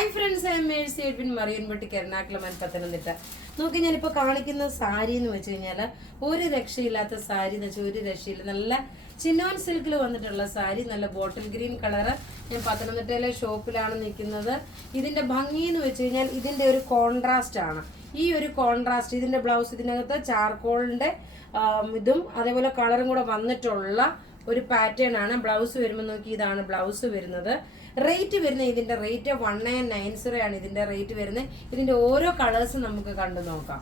Hi friends, I am Mercy Edwin Mariyanpatti Ernakulam Pathanamthitta. നോക്കി ഞാനിപ്പോൾ കാണിക്കുന്ന സാരി എന്ന് വെച്ച് കഴിഞ്ഞാൽ ഒരു രക്ഷയില്ലാത്ത സാരി എന്ന് വെച്ചാൽ ഒരു രക്ഷയില്ല. നല്ല ചിന്നോൻ സിൽക്കിൽ വന്നിട്ടുള്ള സാരി, നല്ല ബോട്ടിൽ ഗ്രീൻ കളറ്. ഞാൻ പത്തനംതിട്ടയിലെ ഷോപ്പിലാണ് നിൽക്കുന്നത്. ഇതിന്റെ ഭംഗി എന്ന് വെച്ച് കഴിഞ്ഞാൽ ഇതിന്റെ ഒരു കോൺട്രാസ്റ്റ് ആണ്. ഈ ഒരു കോൺട്രാസ്റ്റ് ഇതിന്റെ ബ്ലൗസ് ഇതിനകത്ത് ചാർക്കോളിന്റെ ഇതും അതേപോലെ കളറും കൂടെ വന്നിട്ടുള്ള ഒരു പാറ്റേൺ ആണ്. ബ്ലൗസ് വരുമ്പോൾ നോക്കി, ഇതാണ് ബ്ലൗസ് വരുന്നത്. റേറ്റ് വരുന്നത് ഇതിന്റെ റേറ്റ് 1990 ആണ് ഇതിന്റെ റേറ്റ് വരുന്നത്. ഇതിന്റെ ഓരോ കളേഴ്സും നമുക്ക് കണ്ടു നോക്കാം.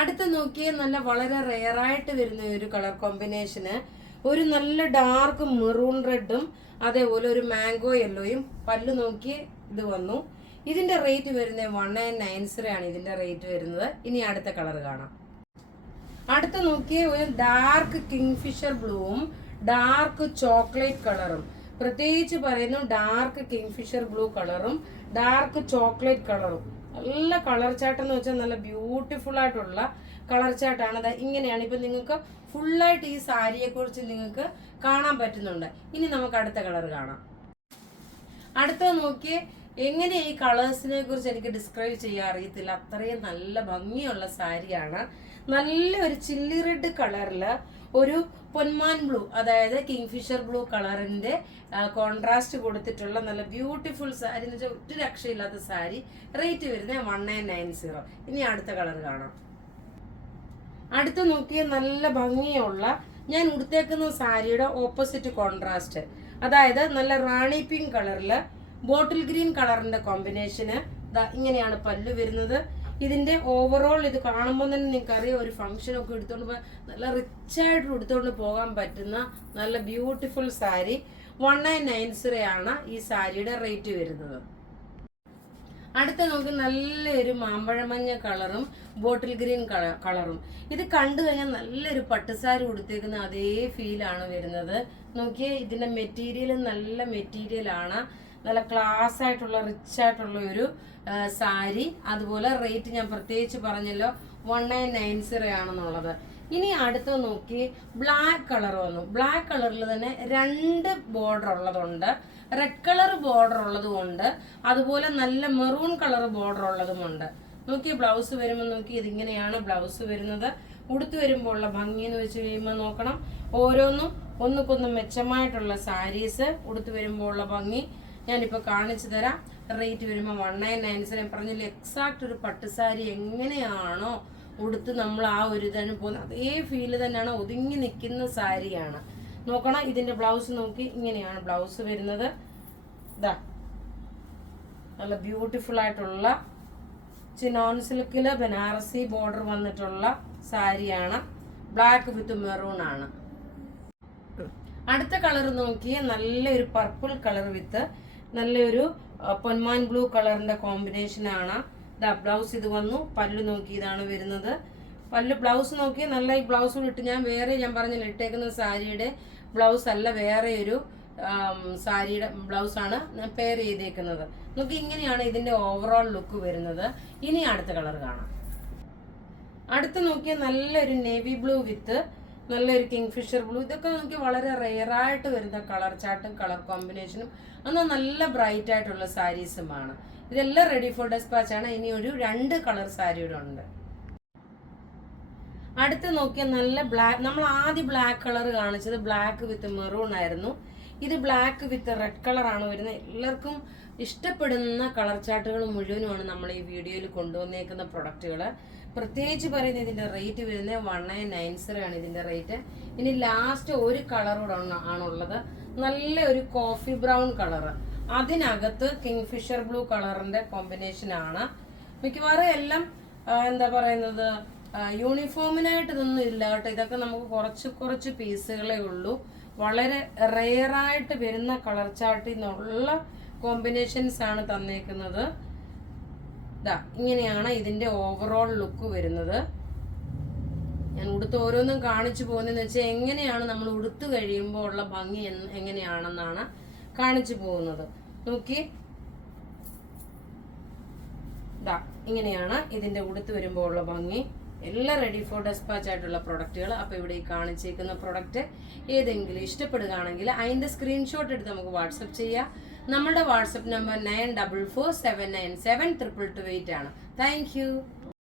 അടുത്ത് നോക്കിയേ, നല്ല വളരെ റെയർ ആയിട്ട് വരുന്ന ഒരു കളർ കോമ്പിനേഷന്, ഒരു നല്ല ഡാർക്ക് മെറൂൺ റെഡും അതേപോലെ ഒരു മാംഗോ യെല്ലോയും. പല്ല് നോക്കി ഇത് വന്നു. ഇതിന്റെ റേറ്റ് വരുന്നത് 1990 ആണ് ഇതിന്റെ റേറ്റ് വരുന്നത്. ഇനി അടുത്ത കളർ കാണാം. അടുത്ത നോക്കിയ ഒരു ഡാർക്ക് കിങ്ഫിഷർ ബ്ലൂവും ഡാർക്ക് ചോക്ലേറ്റ് കളറും. പ്രത്യേകിച്ച് പറയുന്നു, ഡാർക്ക് കിങ്ഫിഷർ ബ്ലൂ കളറും ഡാർക്ക് ചോക്ലേറ്റ് കളറും. നല്ല കളർ ചാർട്ട് എന്ന് വെച്ചാൽ നല്ല ബ്യൂട്ടിഫുൾ ആയിട്ടുള്ള കളർ ചാർട്ടാണ്. അത് ഇങ്ങനെയാണ്. ഇപ്പൊ നിങ്ങൾക്ക് ഫുള്ളായിട്ട് ഈ സാരിയെ കുറിച്ച് നിങ്ങൾക്ക് കാണാൻ പറ്റുന്നുണ്ട്. ഇനി നമുക്ക് അടുത്ത കളർ കാണാം. അടുത്ത നോക്കിയേ, എങ്ങനെ ഈ കളേഴ്സിനെ കുറിച്ച് എനിക്ക് ഡിസ്ക്രൈബ് ചെയ്യാൻ അറിയത്തില്ല. അത്രയും നല്ല ഭംഗിയുള്ള സാരിയാണ്. നല്ല ഒരു ചില്ലി റെഡ് കളറില് ഒരു പൊന്മാൻ ബ്ലൂ, അതായത് കിങ്ഫിഷർ ബ്ലൂ കളറിന്റെ കോൺട്രാസ്റ്റ് കൊടുത്തിട്ടുള്ള നല്ല ബ്യൂട്ടിഫുൾ സാരി എന്ന് വെച്ചാൽ ഒറ്റ രക്ഷയില്ലാത്ത സാരി. റേറ്റ് വരുന്നത് 1990. ഇനി അടുത്ത കളർ കാണാം. അടുത്ത് നോക്കിയ നല്ല ഭംഗിയുള്ള, ഞാൻ ഉടുത്തേക്കുന്ന സാരിയുടെ ഓപ്പോസിറ്റ് കോൺട്രാസ്റ്റ്, അതായത് നല്ല റാണി പിങ്ക് കളറില് ബോട്ടിൽ ഗ്രീൻ കളറിന്റെ കോമ്പിനേഷന്. ഇങ്ങനെയാണ് പല്ല് വരുന്നത്. ഇതിന്റെ ഓവറോൾ ഇത് കാണുമ്പോൾ തന്നെ നിങ്ങൾക്ക് അറിയാം, ഒരു ഫംഗ്ഷൻ ഒക്കെ എടുത്തോണ്ട് പോകാൻ നല്ല റിച്ച് ആയിട്ട് എടുത്തോണ്ട് പോകാൻ പറ്റുന്ന നല്ല ബ്യൂട്ടിഫുൾ സാരി. 1990 ആണ് ഈ സാരിയുടെ റേറ്റ് വരുന്നത്. അടുത്ത നമുക്ക് നല്ലൊരു മാമ്പഴമഞ്ഞ കളറും ബോട്ടിൽ ഗ്രീൻ കളറും. ഇത് കണ്ടു കഴിഞ്ഞാൽ നല്ലൊരു പട്ടുസാരി ഉടുത്തേക്കുന്ന അതേ ഫീലാണ് വരുന്നത്. നോക്കിയേ, ഇതിന്റെ മെറ്റീരിയൽ നല്ല മെറ്റീരിയൽ ആണ്. നല്ല ക്ലാസ് ആയിട്ടുള്ള റിച്ച് ആയിട്ടുള്ള ഒരു സാരി. അതുപോലെ റേറ്റ് ഞാൻ പ്രത്യേകിച്ച് പറഞ്ഞല്ലോ, 1990 ആണെന്നുള്ളത്. ഇനി അടുത്ത് നോക്കി, ബ്ലാക്ക് കളർ വന്നു. ബ്ലാക്ക് കളറിൽ തന്നെ 2 ബോർഡർ ഉള്ളതുണ്ട്, റെഡ് കളർ ബോർഡർ ഉള്ളതുമുണ്ട്, അതുപോലെ നല്ല മെറൂൺ കളർ ബോർഡർ ഉള്ളതുമുണ്ട്. നോക്കി ബ്ലൗസ് വരുമ്പോൾ നോക്കി, ഇതിങ്ങനെയാണ് ബ്ലൗസ് വരുന്നത്. ഉടുത്തു വരുമ്പോൾ ഉള്ള ഭംഗി എന്ന് വെച്ച് കഴിയുമ്പോൾ നോക്കണം, ഓരോന്നും ഒന്നുകൊന്ന് മെച്ചമായിട്ടുള്ള സാരീസ്. ഉടുത്തു വരുമ്പോൾ ഉള്ള ഭംഗി ഞാനിപ്പോൾ കാണിച്ചു തരാം. റേറ്റ് വരുമ്പോൾ 1990. ഞാൻ പറഞ്ഞില്ല, എക്സാക്ട് ഒരു പട്ടുസാരി എങ്ങനെയാണോ ഉടുത്ത് നമ്മൾ ആ ഒരു ഇതാണ് പോകുന്നത്, അതേ ഫീല് തന്നെയാണ്. ഒതുങ്ങി നിൽക്കുന്ന സാരിയാണ്. നോക്കണം, ഇതിന്റെ ബ്ലൗസ് നോക്കി, ഇങ്ങനെയാണ് ബ്ലൗസ് വരുന്നത്. ഇതാ നല്ല ബ്യൂട്ടിഫുൾ ആയിട്ടുള്ള ചിനോൺ സിൽക്കില് ബനാറസി ബോർഡർ വന്നിട്ടുള്ള സാരിയാണ്. ബ്ലാക്ക് വിത്ത് മെറൂൺ ആണ്. അടുത്ത കളർ നോക്കിയേ, നല്ലൊരു പർപ്പിൾ കളർ വിത്ത് നല്ലൊരു പൊന്മാൻ ബ്ലൂ കളറിന്റെ കോമ്പിനേഷൻ ആണ്. ബ്ലൗസ് ഇത് വന്നു. പല്ല് നോക്കി, ഇതാണ് വരുന്നത്. പല്ല് ബ്ലൗസ് നോക്കി നല്ല ഈ ബ്ലൗസ് ഇട്ട് ഞാൻ പറഞ്ഞില്ല, ഇട്ടേക്കുന്ന സാരിയുടെ ബ്ലൗസ് അല്ല, വേറെ ഒരു സാരിയുടെ ബ്ലൗസ് ആണ് ഞാൻ പെയർ ചെയ്തേക്കുന്നത്. നോക്കി, ഇങ്ങനെയാണ് ഇതിന്റെ ഓവറോൾ ലുക്ക് വരുന്നത്. ഇനി അടുത്ത കളർ കാണാം. അടുത്ത് നോക്കിയാൽ നല്ലൊരു നേവി ബ്ലൂ വിത്ത് നല്ലൊരു കിങ്ഫിഷർ ബ്ലൂ. ഇതൊക്കെ നോക്കി വളരെ റെയറായിട്ട് വരുന്ന കളർ ചാർട്ടും കളർ കോമ്പിനേഷനും, എന്നാൽ നല്ല ബ്രൈറ്റ് ആയിട്ടുള്ള സാരീസുമാണ്. ഇതെല്ലാം റെഡി ഫോർ ഡെസ്പാച്ച് ആണ്. ഇനി ഒരു 2 കളർ സാരിയുടെ ഉണ്ട്. അടുത്ത് നോക്കിയാൽ നല്ല ബ്ലാക്ക്, നമ്മൾ ആദ്യം ബ്ലാക്ക് കളർ കാണിച്ചത് ബ്ലാക്ക് വിത്ത് മെറൂൺ ആയിരുന്നു. ഇത് ബ്ലാക്ക് വിത്ത് റെഡ് കളറാണ് വരുന്നത്. എല്ലാവർക്കും ഇഷ്ടപ്പെടുന്ന കളർ ചാർട്ടുകൾ മുഴുവനുമാണ് നമ്മൾ ഈ വീഡിയോയിൽ കൊണ്ടുവന്നേക്കുന്ന പ്രൊഡക്റ്റുകൾ. പ്രത്യേകിച്ച് പറയുന്നത് ഇതിന്റെ റേറ്റ് വരുന്നത് 1990 ആണ് ഇതിന്റെ റേറ്റ്. ഇനി ലാസ്റ്റ് ഒരു കളർ കൂടെ ആണുള്ളത്, നല്ല ഒരു കോഫി ബ്രൗൺ കളർ. അതിനകത്ത് കിങ്ഫിഷർ ബ്ലൂ കളറിന്റെ കോമ്പിനേഷൻ ആണ്. മിക്കവാറും എല്ലാം എന്താ പറയുന്നത്, യൂണിഫോമിനായിട്ട് ഇതൊന്നും ഇല്ല കേട്ടോ. ഇതൊക്കെ നമുക്ക് കുറച്ച് പീസുകളേ ഉള്ളൂ. വളരെ റെയറായിട്ട് വരുന്ന കളർ ചാർട്ടിൽ നിന്നുള്ള കോമ്പിനേഷൻസ് ആണ് തന്നേക്കുന്നത്. ഇങ്ങനെയാണ് ഇതിന്റെ ഓവറോൾ ലുക്ക് വരുന്നത്. ഞാൻ ഉടുത്ത് ഓരോന്നും കാണിച്ചു പോകുന്നതെന്ന് വെച്ചാൽ എങ്ങനെയാണ് നമ്മൾ ഉടുത്തു കഴിയുമ്പോൾ ഉള്ള ഭംഗി എങ്ങനെയാണെന്നാണ് കാണിച്ചു പോകുന്നത്. നോക്കി, ഇങ്ങനെയാണ് ഇതിന്റെ ഉടുത്ത് വരുമ്പോൾ ഉള്ള ഭംഗി. എല്ലാം റെഡി ഫോർ ഡെസ്പാച്ച് ആയിട്ടുള്ള പ്രൊഡക്റ്റുകൾ. അപ്പോൾ ഇവിടെ ഈ കാണിച്ചേക്കുന്ന പ്രൊഡക്റ്റ് ഏതെങ്കിലും ഇഷ്ടപ്പെടുകയാണെങ്കിൽ അതിൻ്റെ സ്ക്രീൻഷോട്ട് എടുത്ത് നമുക്ക് വാട്സപ്പ് ചെയ്യാം. നമ്മുടെ വാട്സപ്പ് നമ്പർ 9447972228 ആണ്. Thank you.